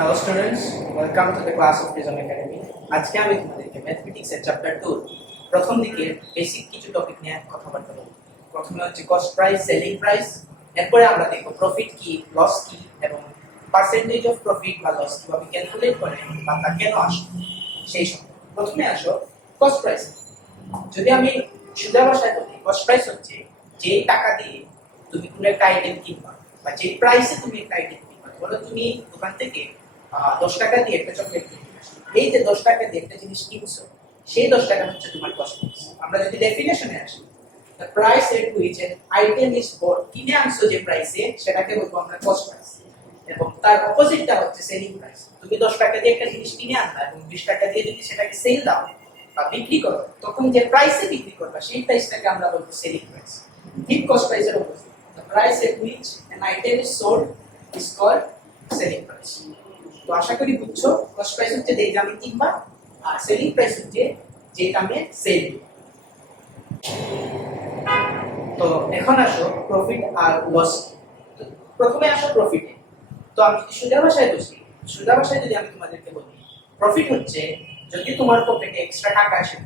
Hello students, welcome to the class of Prism Academy. আজকে আমি তোমাদেরকে ম্যাথমেটিক্স এর চ্যাপ্টার 2 প্রথম দিকে বেসিক কিছু টপিক নিয়ে কথাবার্তা বলবো। প্রথমে হচ্ছে কস্ট প্রাইস, সেলিং প্রাইস, এরপরে আমরা দেখব প্রফিট কি, লস কি এবং পার্সেন্টেজ অফ প্রফিট বা লস কিভাবে ক্যালকুলেট করে বা তা কেন আসে সেই সব। প্রথমে আসো কস্ট প্রাইস। যদি আমি সোজা ভাষায় বলি, কস্ট প্রাইস হচ্ছে যে টাকা দিয়ে তুমি কোনো একটা আইটেম কিনবা বা যে প্রাইসে তুমি একটা আইটেম কিনবা। ধরো তুমি দোকান থেকে 10 টাকা দিয়ে একটা চকলেট কিনতে আসছো, এই যে 10 টাকা দিয়ে একটা জিনিস কিনছো, সেই 10 টাকা হচ্ছে তোমার কস্ট প্রাইস। আমরা যদি ডেফিনেশনে আসি, the price at which an item is bought, কিনে আনছো যে প্রাইসে, সেটাকে বলবো আমরা কস্ট প্রাইস। এবং তার অপোজিটটা হচ্ছে সেলিং প্রাইস। তুমি 10 টাকা দিয়ে একটা জিনিস কিনে আনলা এবং 20 টাকা দিয়ে যদি সেটাকে সেল দাও বা বিক্রি করো, তখন যে প্রাইসে বিক্রি করবা সেই প্রাইসটাকে আমরা বলবো সেলিং প্রাইস। ঠিক কস্ট প্রাইসের opposite, the price at which an item is sold is called selling price. তো আশা করি বুঝছো, কস্ট প্রাইস হচ্ছে যেটা আমি কিনবা আর সেলিং প্রাইস হচ্ছে যেটা আমি সেল দিব। তো এখন আসো প্রফিট আর লস। প্রথমে আসো প্রফিটে। তো আমি যদি সোজা ভাষায় বলি, সোজা ভাষায় যদি আমি তোমাদেরকে বলি, প্রফিট হচ্ছে যদি তোমার পকেটে এক্সট্রা টাকা আসে,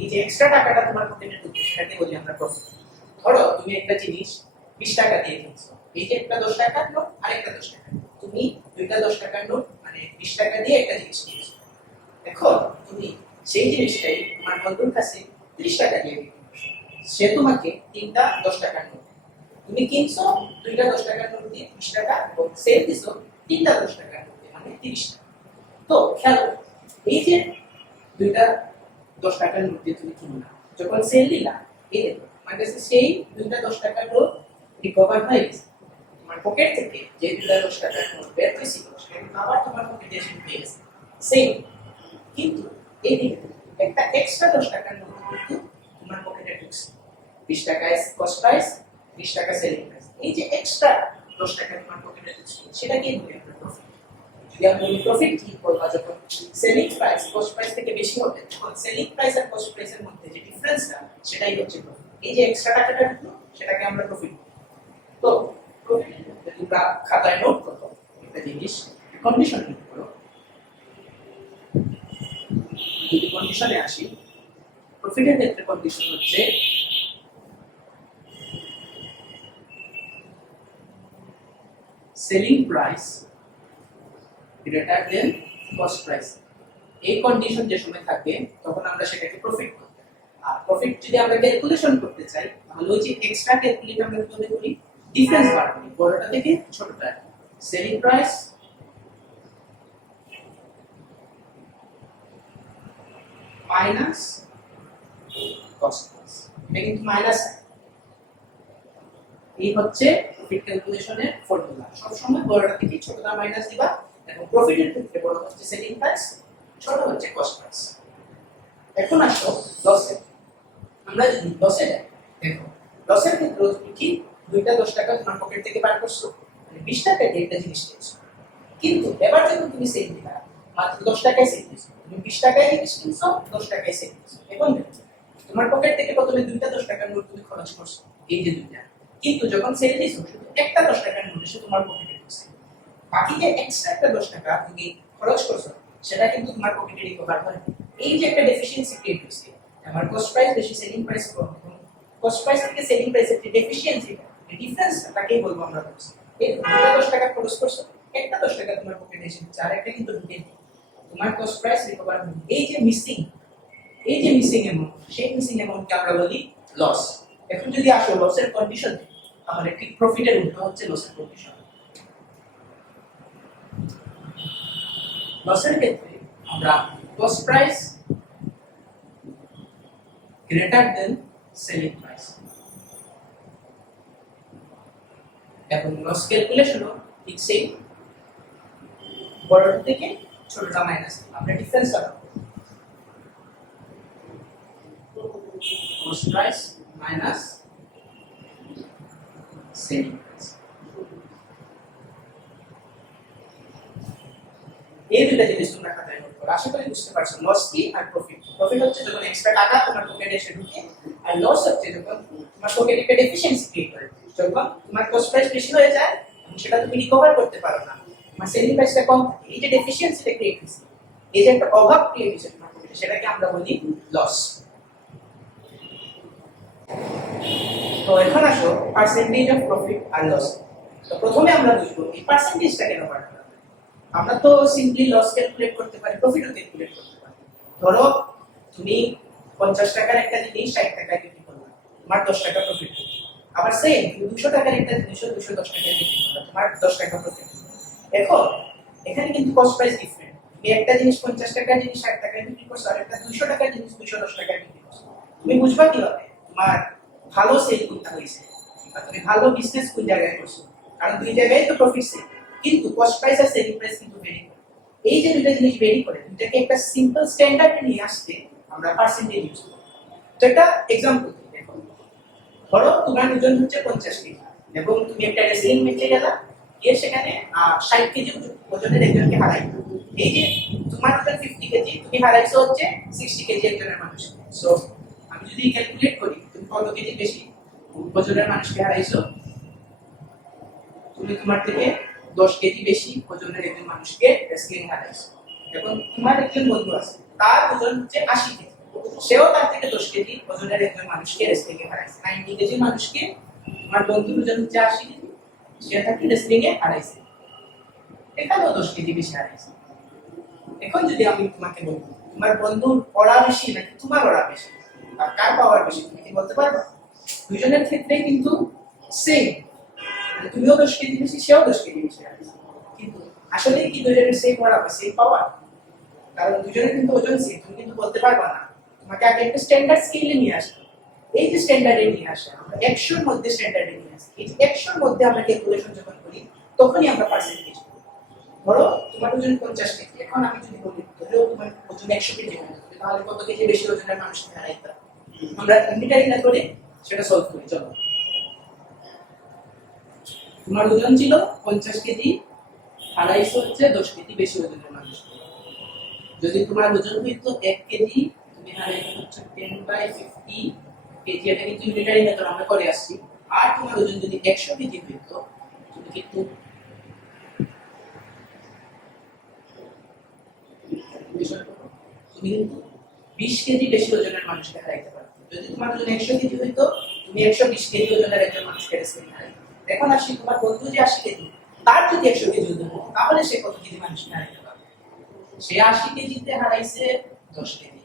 এই যে এক্সট্রা টাকাটা তোমার পকেটে ঢুকছে সেটাকে বলি আমরা প্রফিট। ধরো তুমি একটা জিনিস 20 টাকা দিয়ে কিনছো, এই যে একটা 10 টাকার নোট আর একটা 10 টাকা, তুমি দুইটা 10 টাকার নোট মানে 20 টাকা দিয়ে একটা জিনিস কিনছো। এখন তুমি সেই জিনিসটাই তোমার বন্ধুর কাছে 30 টাকা দিয়ে বিক্রি করছো, সে তোমাকে তিনটা 10 টাকার নোট, তুমি কিনছো দুইটা 10 টাকার নোট দিয়ে 20 টাকা এবং সেল দিছো তিনটা 10 টাকার নোট দিয়ে মানে 30 টাকা। তো খেয়াল, এই যে দুইটা 10 টাকার নোট দিয়ে তুমি কিনলা, যখন সেল দিলা, এই দেখো আমার কাছে সেই দুইটা 10 টাকার নোট রিকভার হয়ে গেছে। তোমার পকেট থেকে যে দুইটা 10 টাকার নোট বের হয়েছিল সেটা কিন্তু আবার তোমার পকেটে এসে ঢুকে গেছে সেম। কিন্তু এই দিকে একটা এক্সট্রা 10 টাকার নোট কিন্তু তোমার পকেটে ঢুকছে। 20 টাকায় কস্ট প্রাইস, 20 টাকা সেলিং প্রাইস। এই যে এক্সট্রা 10 টাকা তোমার পকেটে ঢুকছে সেটাকেই বলি আমরা প্রফিট। যদি আমি বলি প্রফিট কি করবা, যখন সেলিং প্রাইস কস্ট প্রাইস থেকে বেশি হবে, তখন সেলিং প্রাইস আর কস্ট প্রাইসের মধ্যে যে ডিফারেন্সটা সেটাই হচ্ছে প্রফিট। এই যে এক্সট্রা টাকাটা ঢুকলো সেটাকে আমরা প্রফিট বলি। তো প্রফিট যদি তোমরা খাতায় নোট করো একটা জিনিস, কন্ডিশন নোট করো। যদি কন্ডিশনে আসি, প্রফিটের ক্ষেত্রে কন্ডিশন হচ্ছে selling price greater than cost price. এই কন্ডিশন যে সময় থাকবে তখন আমরা সেটাকে প্রফিট করব। আর প্রফিট যদি আমরা ক্যালকুলেশন করতে চাই, তাহলে ওই যে এক্সট্রা ক্যালকুলেট আমরা কিভাবে করি, ডিফারেন্স বার করি বড়টা থেকে ছোটটা। Selling price minus cost price, এটা কিন্তু মাইনাস। এই হচ্ছে প্রফিট ক্যালকুলেশনের ফর্মুলা। সব সময় বড়টা থেকে ছোটটা মাইনাস দিবা এবং প্রফিটের ক্ষেত্রে বড় হচ্ছে সেলিং প্রাইস, ছোট হচ্ছে কস্ট প্রাইস। এখন আসো লসে। আমরা যদি লসে যাই, দেখো লসের ক্ষেত্রে তুমি কি দুইটা 10 টাকা তোমার পকেট থেকে বার করছো, মানে 20 টাকা দিয়ে একটা জিনিস কিনছো। কিন্তু এবার যখন তুমি সেল দিবা, মাত্র 10 টাকায় সেল দিছো, তুমি 20 টাকায় জিনিস কিনছো, 10 টাকায় সেল দিছো। এখন দেখো তোমার পকেট থেকে প্রথমে দুইটা 10 টাকার নোট তুমি খরচ করছো, এই যে দুইটা, কিন্তু যখন সেল দিছো শুধু একটা 10 টাকার নোট এসে তোমার পকেটে ঢুকছে। বাকি যে এক্সট্রা একটা 10 টাকা তুমি খরচ করছো সেটা কিন্তু তোমার পকেটে রিকভার হয়। এই যে একটা ডেফিসিয়েন্সি ক্রিয়েট হচ্ছে, আমার কস্ট প্রাইস বেশি সেলিং প্রাইস কম, কস্ট প্রাইস থেকে সেলিং প্রাইসের যে ডেফিসিয়েন্সি, এই ডিফারেন্সটাকেই বলবো আমরা লস। এই 10 টাকা খরচ করছো, একটা 10 টাকা তোমার পকেটে এসে আর একটা কিন্তু ঢুকে নেই, তোমার কস্ট প্রাইস রিকভার হবে। এই যে মিসিং, এই যে মিসিং অ্যামাউন্ট, সেই মিসিং অ্যামাউন্টকে আমরা বলি লস। এখন যদি আসো লসের কন্ডিশন, তাহলে ঠিক প্রফিটের উল্টো হচ্ছে লসের কন্ডিশন। লসের ক্ষেত্রে আমরা cost price greater than selling price এবং লস ক্যালকুলেশনও ঠিক সেই বড়টা থেকে ছোটটা মাইনাস আমরা ডিফারেন্স পাবো। Cost price minus selling price. এই দুটো জিনিস তোমরা খাতায় নোট করো। আশা করি বুঝতে পারছো লস কি আর প্রফিট। প্রফিট হচ্ছে যখন এক্সট্রা টাকা তোমার পকেটে এসে ঢুকে, আর লস হচ্ছে যখন তোমার পকেটে একটা ডেফিসিয়েন্সি ক্রিয়েট হয়, যখন তোমার কস্ট প্রাইস বেশি হয়ে যায় সেটা তুমি রিকভার করতে পারো না, আমার সেলিং প্রাইসটা কম, এই যে ডেফিসিয়েন্সিটা ক্রিয়েট হয়েছে, এই যে একটা অভাব ক্রিয়েট হয়েছে তোমার প্রফিটে, সেটাকে আমরা বলি লস। তো এখন আসো পার্সেন্টেজ অফ প্রফিট আর লস। তো প্রথমে আমরা বুঝবো এই পার্সেন্টেজটা কেন বার করা হয়। আমরা তো সিম্পলি লস ক্যালকুলেট করতে পারি, প্রফিটও ক্যালকুলেট করতে পারি। ধরো তুমি 50 টাকার একটা জিনিস 60 টাকায় বিক্রি করলে, তোমার 10 টাকা প্রফিট। আবার সেম তুমি 200 টাকার একটা জিনিস 210 টাকায় বিক্রি করলে, তোমার 10 টাকা প্রফিট। এখন এখানে কিন্তু কস্ট প্রাইস ডিফারেন্ট। তুমি একটা জিনিস 50 টাকার জিনিস 60 টাকায় বিক্রি করছো, আর একটা 200 টাকার জিনিস 210 টাকায় বিক্রি করছো। তুমি বুঝবা কিভাবে তোমার ভালো সেল কোনটা হয়েছে বা তুমি ভালো বিজনেস কোন জায়গায় করছো? কারণ দুই জায়গায় তো প্রফিট সেল, কিন্তু কস্ট প্রাইস আর সেলিং প্রাইস কিন্তু ভেরি করে। এই যে দুইটা জিনিস ভেরি করে, দুইটাকে একটা সিম্পল স্ট্যান্ডার্ডে নিয়ে আসতে আমরা পার্সেন্টেজ ইউজ করি। তো একটা एग्जांपल দেখো, ধরো তোমার ওজন হচ্ছে 50 কেজি এবং তুমি একটা রেসলিং ম্যাচে গেলা, গিয়ে সেখানে 60 কেজি ওজনের একজনকে হারাইছো। এই যে তোমার ওজন 50 কেজি, তুমি হারাইছো হচ্ছে 60 কেজি একজনের মানুষকে। সো আমি যদি ক্যালকুলেট করি তুমি কত কেজি বেশি ওজনের মানুষকে হারাইছো, তুমি তোমার থেকে 10 কেজি বেশি ওজনের একজন মানুষকে রেসলিং হারাইছো। এবং তোমার একজন বন্ধু আছে, তার ওজন হচ্ছে 80 কেজি, সেও তার থেকে 10 কেজি ওজনের একজন মানুষকে রেসলিং এ হারাইছে। 90 কেজি মানুষকে তোমার বন্ধুর ওজন হচ্ছে 80 কেজি, সে তাকে রেসলিং এ হারাইছে, এখানেও 10 কেজি বেশি হারাইছে। এখন যদি আমি তোমাকে বলি তোমার বন্ধুর ওরা বেশি নাকি তোমার ওরা বেশি, আর কার পাওয়ার বেশি, তুমি কি বলতে পারবে? দুইজনের ক্ষেত্রে কিন্তু সেম, তুমিও 10 কেজি বেশি, সেও 10 কেজি বেশি হারাইছে। কিন্তু আসলে কি দুইজনের সেম ওরা বা সেম পাওয়ার? কারণ দুজনের কিন্তু ওজন সেম, তুমি কিন্তু বলতে পারবা না। তোমাকে আগে একটা স্ট্যান্ডার্ড স্কেলে নিয়ে আসতে হবে। এই যে স্ট্যান্ডার্ডে নিয়ে আসা, আমরা 100 এর মধ্যে স্ট্যান্ডার্ডে নিয়ে আসি। এই যে 100 এর মধ্যে আমরা ক্যালকুলেশন যখন করি, তখনই আমরা পার্সেন্টেজ করি। ধরো তোমার ওজন 50 কেজি, এখন আমি যদি বলি ধরো তোমার ওজন 100 কেজি হবে, তাহলে কত কেজি বেশি ওজনের মানুষকে হারাইতে হবে? আমরা ইউনিটারি মেথডে সেটা সলভ করি। চলো, তোমার ওজন ছিল 50 কেজি, হারাইছো হচ্ছে 10 কেজি বেশি ওজনের মানুষকে। যদি তোমার ওজন হইতো 1 কেজি, তুমি হারাইছো হচ্ছে 10/50 কেজি, এটা কিন্তু ইউনিটারি মেথড আমরা করে আসছি। আর তোমার ওজন যদি 100 কেজি হইতো, তুমি কিন্তু তুমি কিন্তু 20 কেজি বেশি ওজনের মানুষকে হারাইতে পারতো। যদি তোমার ওজন 100 কেজি হইতো, তুমি 120 কেজি ওজনের একজন মানুষকে রেসলিং হারাইতে। এখন আসি তোমার বন্ধু যে 80 কেজি, তার যদি 100 কেজি ওজন হতো, তাহলে সে কত কেজি মানুষকে হারাইতে পারবে? সে 80 কেজিতে হারাইছে 10 কেজি।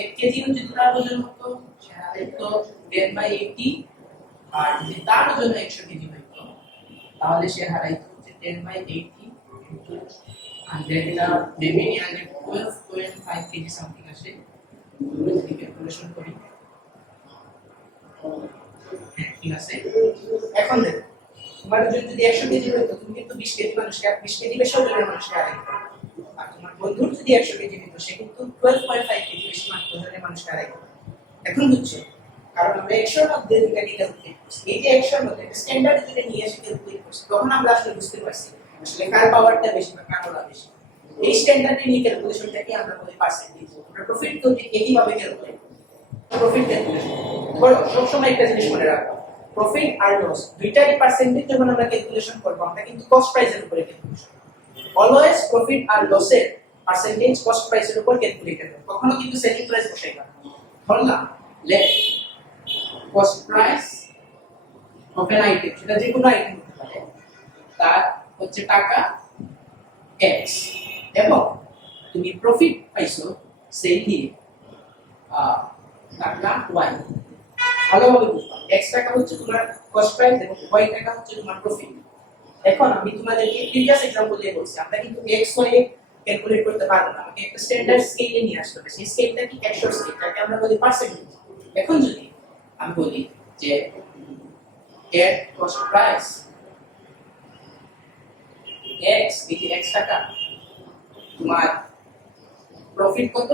1 কেজি যদি তার ওজন হতো, সে হারাইতো 10/80। আর যদি তার ওজন 100 কেজি হইতো, তাহলে সে হারাইতো 10/80 into 100, এটা মেবি 12.5 কেজি সামথিং আসে। আমরা যদি ক্যালকুলেশন করি, ঠিক আছে। এখন দেখো, তোমার ওজন যদি 100 কেজি হতো, তুমি কিন্তু 20 কেজি মানুষকে 20 কেজি বেশি ওজনের মানুষকে হারাইতে পারবে। আর তোমার বন্ধুর যদি 100 কেজি হতো, সে কিন্তু 12.5 কেজি বেশি ওজনের মানুষকে হারাইতে পারবে। এখন বুঝছো? কারণ আমরা 100 এর মধ্যে দুটাকে ক্যালকুলেট করছি। এই যে 100 এর মধ্যে স্ট্যান্ডার্ড যেটা নিয়ে এসে ক্যালকুলেট করছি, তখন আমরা আসলে বুঝতে পারছি আসলে কার পাওয়ারটা বেশি বা কার ওরা বেশি। এই স্ট্যান্ডার্ড নিয়ে ক্যালকুলেশনটাকে আমরা বলি পার্সেন্টেজ। আমরা প্রফিট তো ঠিক একইভাবে ক্যালকুলেট করি। প্রফিট ক্যালকুলেশন ধরো সবসময় একটা জিনিস মনে রাখো, প্রফিট আর লস দুইটারই পার্সেন্টেজ যখন আমরা ক্যালকুলেশন করব, আমরা কিন্তু কস্ট প্রাইসের উপরে ক্যালকুলেশন করব। অলওয়েজ প্রফিট আর লসের পার্সেন্টেজ কস্ট প্রাইসের উপর ক্যালকুলেট করব, কখনো কিন্তু সেলিং প্রাইস বসাই না। ধরলাম let cost price of an item, সেটা যে কোনো আইটেম হতে পারে, তার হচ্ছে টাকা x, এবং তুমি প্রফিট পাইছো সেল দিয়ে টাকা y। ভালোভাবে বুঝবা, x টাকা হচ্ছে তোমার কস্ট প্রাইস এবং y টাকা হচ্ছে তোমার প্রফিট। এখন আমি তোমাদেরকে প্রিভিয়াস एग्जांपल দিয়ে বলছি, আমরা কিন্তু x y ক্যালকুলেট করতে পারবো না, আমাকে একটা স্ট্যান্ডার্ড স্কেলে নিয়ে আসতে হবে। সেই স্কেলটা কি 100 স্কেল, তাকে আমরা বলি পার্সেন্টেজ। এখন যদি আমি বলি যে এর কস্ট প্রাইস x, এই যে x টাকা, তোমার প্রফিট কত?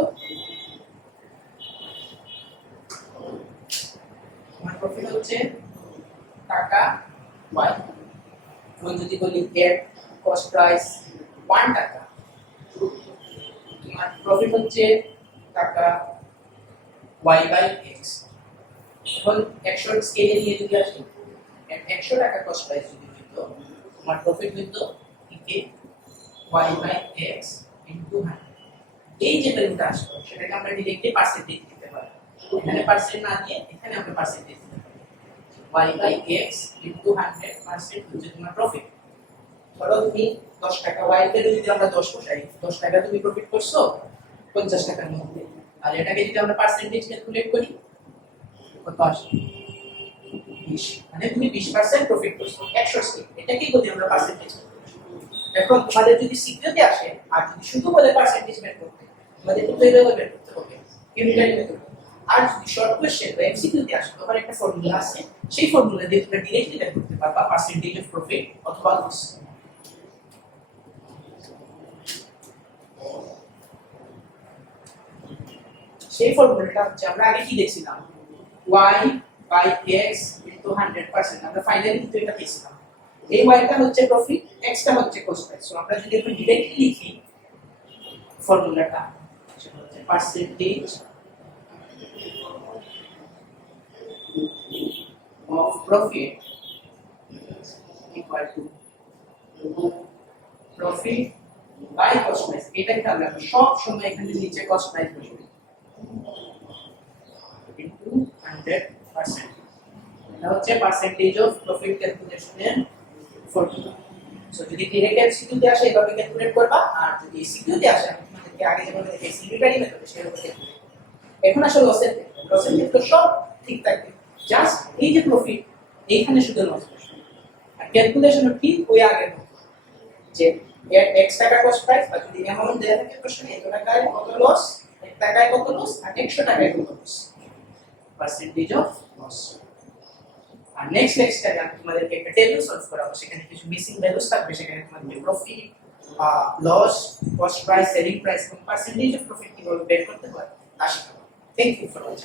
তোমার প্রফিট হচ্ছে টাকা y। এখন যদি বলি এর কস্ট প্রাইস 1 টাকা, তোমার প্রফিট হচ্ছে টাকা y/x। এখন 100 স্কেলে নিয়ে যদি আসি, 100 টাকা কস্ট প্রাইস যদি হইতো, তোমার প্রফিট হইতো থেকে y বাই x ইনটু 100 এই যে ভ্যালুটা আসলো সেটাকে আমরা ডিরেক্টলি পার্সেন্টেজ দিতে পারি এখানে পার্সেন্ট না দিয়ে এখানে আমরা পার্সেন্টেজ দিতে পারি y বাই x ইনটু 100% হচ্ছে তোমার প্রফিট ধরো তুমি 10 টাকা y এর যদি আমরা 10 বসাই 10 টাকা তুমি প্রফিট করছো 50 টাকার মধ্যে আর এটাকে যদি আমরা পার্সেন্টেজ ক্যালকুলেট করি কত আসে 20 মানে তুমি 20% প্রফিট করছো 100 এটাকেই বলি আমরা পার্সেন্টেজ এখন তোমাদের যদি সিকিউরিটি আসে আর যদি শুধু বলে পার্সেন্টেজ বের করতে তোমাদের কিন্তু এইভাবে বের করতে হবে ইউনিটারি মেথড আর যদি শর্ট কোশ্চেন বা এমসিকিউতে আসে তখন একটা ফর্মুলা আছে সেই ফর্মুলা দিয়ে তোমরা ডিরেক্টলি বের করতে পারবা পার্সেন্টেজ অফ প্রফিট অথবা লস সেই ফর্মুলাটা হচ্ছে আমরা আগে কি দেখছিলাম y বাই x ইনটু 100% আমরা ফাইনালি কিন্তু এটা পেয়েছিলাম এই y টা হচ্ছে প্রফিট x টা হচ্ছে কস্ট প্রাইস সো আমরা যদি এখন ডিরেক্টলি লিখি ফর্মুলাটা সেটা হচ্ছে percentage of profit equal to profit by cost price এটা খেয়াল রাখো সব সময় এখানে নিচে কস্ট প্রাইস বসবে ইনটু 100% এটা হচ্ছে পার্সেন্টেজ অফ প্রফিট ক্যালকুলেশনের ফর্মুলা সো যদি ডিরেক্ট এমসিকিউতে আসে এভাবে ক্যালকুলেট করবা আর যদি এসিকিউতে আসে আমি তোমাদেরকে আগে যেমন দেখাইছি ইউনিটারি মেথডে সেভাবে ক্যালকুলেট এখন আসলে লসের ক্ষেত্রে সব ঠিক থাকবে জাস্ট এই যে প্রফিট এইখানে শুধু লস বসবে আর ক্যালকুলেশন ঠিক ওই আগের মতো যে x টাকা কস্ট প্রাইস বা যদি অ্যামাউন্ট দেয়া থাকে কোশ্চেনে এত টাকায় কত লস 1 টাকায় কত লস আর 100 টাকায় কত লস পার্সেন্টেজ অফ লস আর নেক্সট লেকচারে আমি তোমাদেরকে একটা টেবিল সলভ করাবো সেখানে কিছু মিসিং ভ্যালুস থাকবে সেখানে তোমাদের profit loss cost price selling price এবং পার্সেন্টেজ অফ প্রফিট কিভাবে বের করতে হয় তা শেখাবো থ্যাংক ইউ ফর ওয়াচিং